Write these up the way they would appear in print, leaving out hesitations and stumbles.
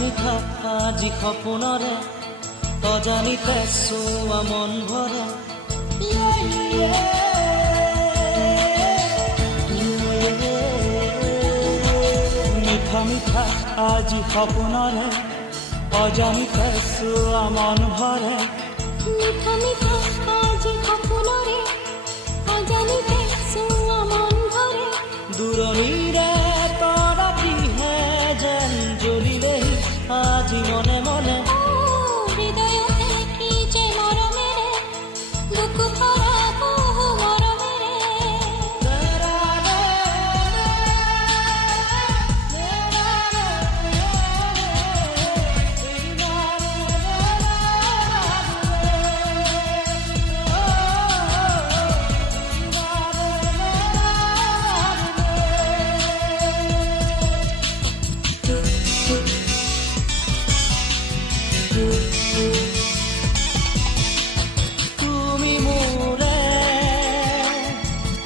মিঠা আজি সপোনৰে অজানিতে চোৱা মন ভৰে মিঠা মিঠা আজি সপোনৰে অজানিতে চোৱা মন ভৰে মিঠা মিঠা আজি সপোনৰে অজানিতে চোৱা মন ভৰে দূৰণিৰে তৰাটিহে যেন জ্বলিলে আজি মনে মনে হৃদয়তে কি যে মৰমেৰে বুক ভৰা বহু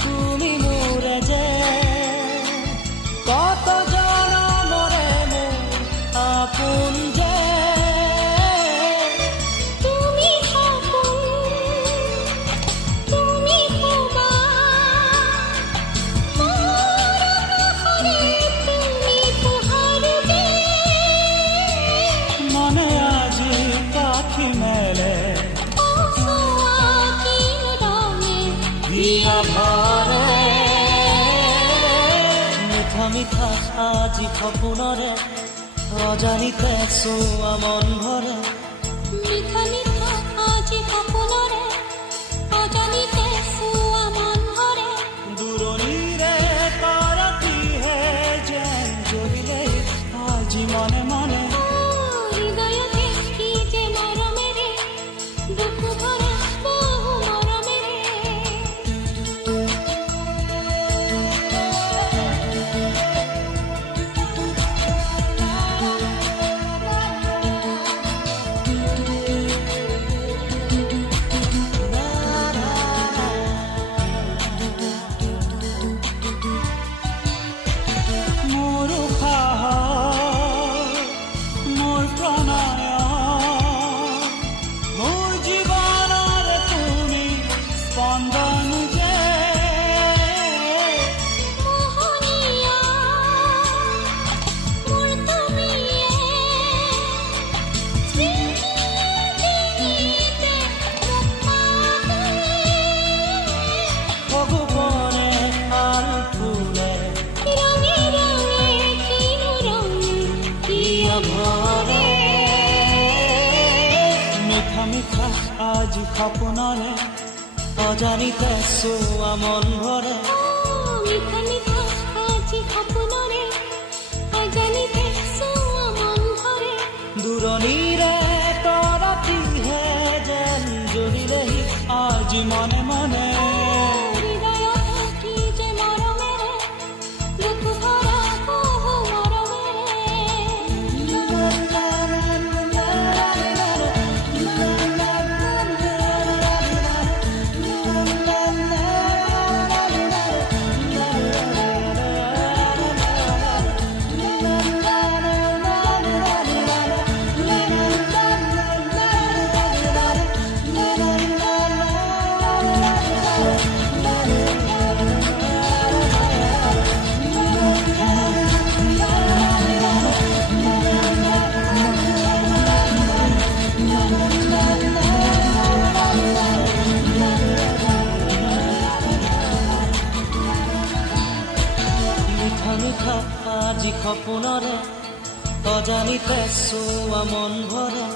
তুমি মোৰে যে কত জনমৰে মোৰ আপোন যে তুমি সপোন তুমি শোভা মোৰ আকাশৰে তুমি পোহৰবে মনে আজি পাখি মেলে মিঠা মিঠা আজি সপোনৰে অজানিতে চোৱা মন ভৰে মিঠা মিঠা আজি সপোনৰে অজানিতে চোৱা মন ভৰে দূৰণিৰে তৰাটিহে যেন জ্বলিলে আজি মনে মনে হৃদয়তে কি যে মৰমেৰে বুক ভৰা বহু মৰমেৰে মোৰ উশাহ মোৰ প্ৰণয় মোৰ জীৱনৰ তুমি স্পন্দন যে মোহনীয়া মোৰ তুমিয়ে স্মৃতিতে ভগৱানে আৰু ফুলে ৰঙে ৰঙে কিনো ৰঙে কিয় ভৰে মিঠা মিঠা আজি সপোনৰে অজানিতে চোৱা মন ভৰে মিঠা মিঠা আজি সপোনৰে অজানিতে চোৱা মন ভৰে দূৰণিৰে তৰাটিহে যেন জ্বলিলে আজি মনে মনে হৃদয়তে কি যে মৰমেৰে বুক ভৰা বহু মিঠা মিঠা আজি সপোনৰে অজানিতে চোৱা মন ভৰে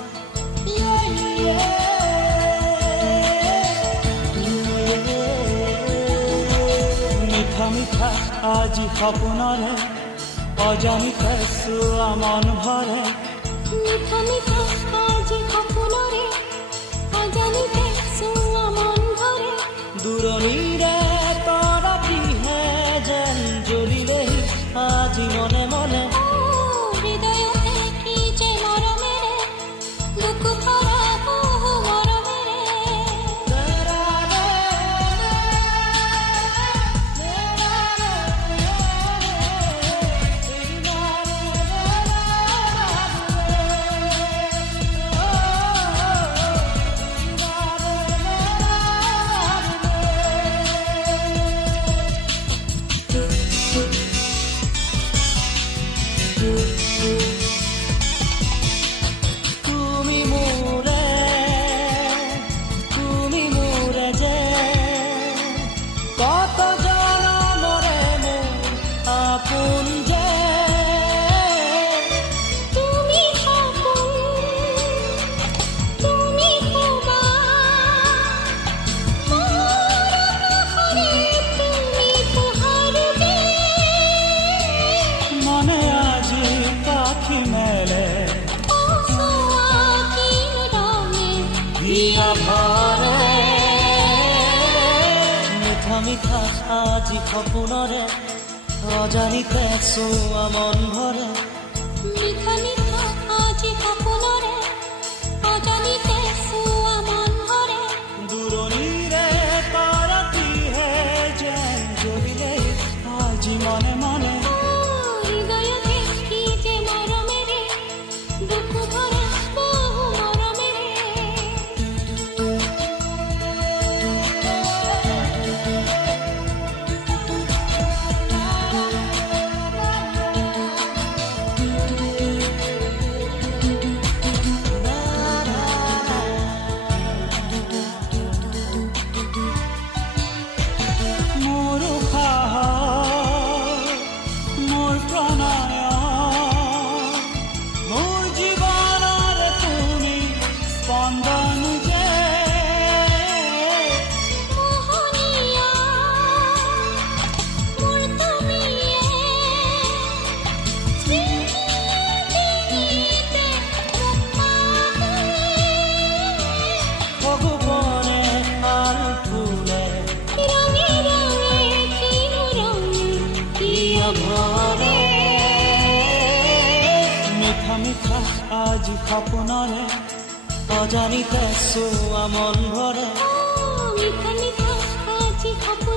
মিঠা মিঠা আজি সপোনৰে অজানিতে চোৱা মন ভৰে মিঠা মিঠা আজি সপোনৰে অজানিতে চোৱা মন ভৰে দূৰণিৰে তৰাটিহে যেন জ্বলিলে আজি মনে মনে হৃদয়তে কি যে মৰমেৰে বুক ভৰা বহু মৰমেৰে আজি সপোনৰে অজানিতে চোৱা মন ভৰে মিঠা মিঠা আজি সপোনৰে অজানিতে চোৱা মন ভৰে দূৰণিৰে তৰাটিহে যেন জ্বলিলে আজি মনে মনে হৃদয়তে কি যে মৰমেৰে দুখ ভৰা বহু মৰমেৰে মোৰ উশাহ মোৰ প্ৰণয় মোৰ জীৱনৰ তুমি স্পন্দন যে মোহনীয়া মোৰ তুমিয়ে স্মৃতিতে ভগৱানে আন ফুলে ৰঙে ৰঙে কিনো ৰঙে কিয় ভৰে মিঠা মিঠা আজি সপোনৰে অজানিতে চোৱা মন ভৰে মিঠা মিঠা আজি সপোন